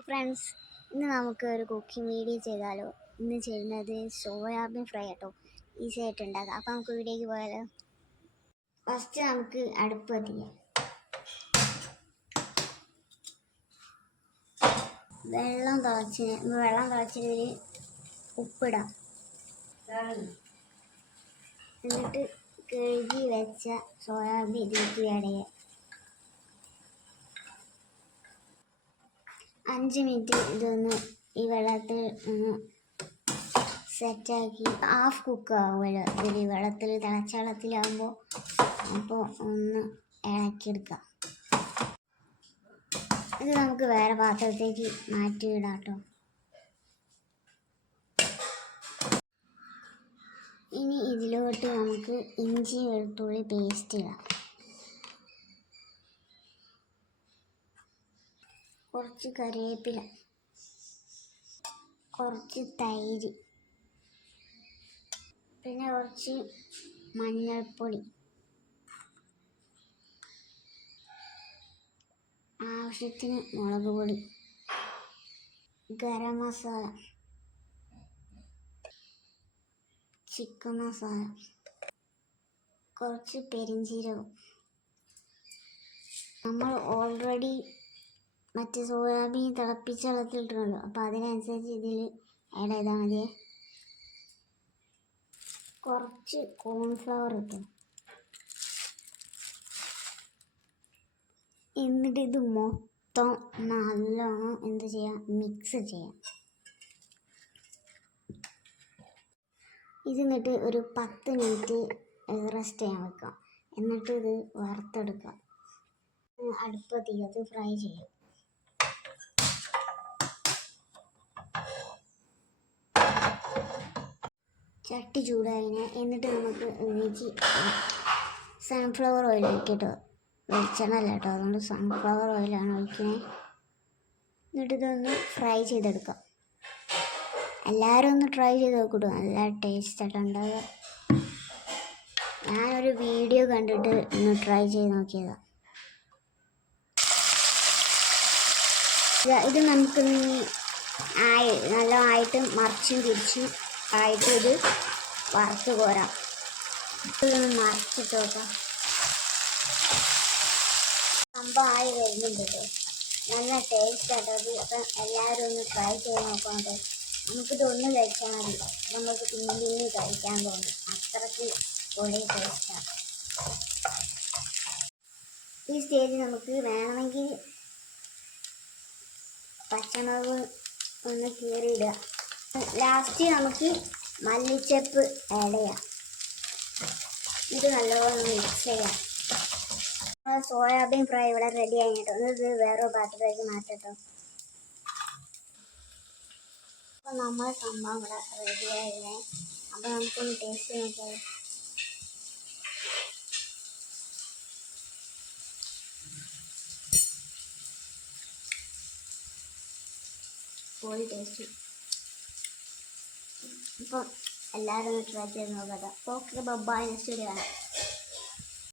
Friends, ഇന്ന് നമുക്ക് ഒരു കുക്കിംഗ് വീഡിയോ ചെയ്താലോ. ഇന്ന് ചെയ്യുന്നത് സോയാബീൻ ഫ്രൈ കേട്ടോ. ഈസി ആയിട്ട് ഉണ്ടാക്കാം. അപ്പോൾ നമുക്ക് വീഡിയോക്ക് പോയാലോ. ഫസ്റ്റ് നമുക്ക് അടുപ്പ് കത്തിക്കാം. വെള്ളം തിളച്ചതിൽ ഉപ്പിടാം. എന്നിട്ട് കഴുകി വെച്ച സോയാബീൻ ഇതിലേക്ക് ആഡ് ചെയ്യാം. 5 മിനിറ്റ് ഇതൊന്ന് ഈ വെള്ളത്തിൽ ഒന്ന് സെറ്റാക്കി ഹാഫ് കുക്ക് ആവുമല്ലോ ഇതിൽ തിളച്ച വെള്ളത്തിലാകുമ്പോൾ. അപ്പോൾ ഒന്ന് ഇളക്കിയെടുക്കാം. ഇത് നമുക്ക് വേറെ പാത്രത്തേക്ക് മാറ്റിയിടാം കേട്ടോ. ഇനി ഇതിലോട്ട് നമുക്ക് ഇഞ്ചി വെളുത്തുള്ളി പേസ്റ്റ് ഇടാം. കുറച്ച് കറിവേപ്പില, കുറച്ച് തൈര്, പിന്നെ കുറച്ച് മഞ്ഞൾപ്പൊടി, ആവശ്യത്തിന് മുളക് പൊടി, ഗരം മസാല, ചിക്കൻ മസാല, കുറച്ച് പെരിഞ്ചീരകം. നമ്മൾ ഓൾറെഡി മറ്റേ സോയാബീൻ തിളപ്പിച്ച വെള്ളത്തിലിട്ടുണ്ടല്ലോ, അപ്പോൾ അതിനനുസരിച്ച് ഇതിൽ ആഡ് ചെയ്താൽ മതിയേ. കുറച്ച് കോൺഫ്ലവർ ഇട്ടു. എന്നിട്ട് ഇത് മൊത്തം നല്ലോണം എന്ത് ചെയ്യാം, മിക്സ് ചെയ്യാം. എന്നിട്ട് ഒരു 10 മിനിറ്റ് റെസ്റ്റ് ചെയ്യാൻ വെക്കാം. എന്നിട്ട് ഇത് വറുത്തെടുക്കാം. അടുപ്പത്ത് ഫ്രൈ ചെയ്യാം. ചട്ടി ചൂടായിന്. എന്നിട്ട് നമുക്ക് ഇതിലേക്ക് സൺഫ്ലവർ ഓയിൽ ഒഴിക്കട്ടോ. വെളിച്ചെണ്ണ അല്ല കേട്ടോ, അതുകൊണ്ട് സൺഫ്ലവർ ഓയിലാണ് ഒഴിക്കുന്നത്. എന്നിട്ട് ഇതൊന്ന് ഫ്രൈ ചെയ്തെടുക്കാം. എല്ലാവരും ഒന്ന് ട്രൈ ചെയ്ത് നോക്കിട്ടോ, നല്ല ടേസ്റ്റായിട്ട് ഉണ്ടാവുക. ഞാനൊരു വീഡിയോ കണ്ടിട്ട് ഒന്ന് ട്രൈ ചെയ്ത് നോക്കിയതാണ്. ഇത് നമുക്ക് നല്ലതായിട്ട് മറിച്ചും തിരിച്ചും ആയിട്ട് ഇത് വറുത്ത് കോരാം. ഇതൊന്ന് മറിച്ചിട്ട് നോക്കാം. സംഭവമായി വരുന്നുണ്ട് കേട്ടോ. നല്ല ടേസ്റ്റ് ആട്ടോ അത്. അപ്പം എല്ലാവരും ഒന്ന് ട്രൈ ചെയ്ത് നോക്കാം കേട്ടോ. നമുക്കിതൊന്ന് കഴിച്ചാൽ മതി, നമുക്ക് പിന്നെയും കഴിക്കാൻ തോന്നും. അത്രയ്ക്ക് പൊളി ടേസ്റ്റാണ്. ഈ സ്റ്റേജിൽ നമുക്ക് വേണമെങ്കിൽ പച്ചമുളക് ഒന്ന് കീറിയിടുക. ലാസ്റ്റ് നമുക്ക് മല്ലിച്ചപ്പ് ആഡ് ചെയ്യാം. ഇത് നല്ലപോലെ മിക്സ് ചെയ്യാം. സോയാബീൻ ഫ്രൈ ഇവിടെ റെഡി ആയിട്ടോ. ഇത് വേറെ പാത്രത്തിലേക്ക് മാറ്റട്ടോ. അപ്പോൾ നമ്മുടെ സംഭവം ഇവിടെ റെഡി ആയില്ലേ. അപ്പോൾ നമുക്കൊന്ന് ടേസ്റ്റ് നോക്കാം. പൊളി ടേസ്റ്റ്. അപ്പോൾ എല്ലാവരും ഒന്ന് ട്രൈ ചെയ്ത് നോക്കാം. Okay, by. നെക്സ്റ്റ് വീഡിയോ കാണാം.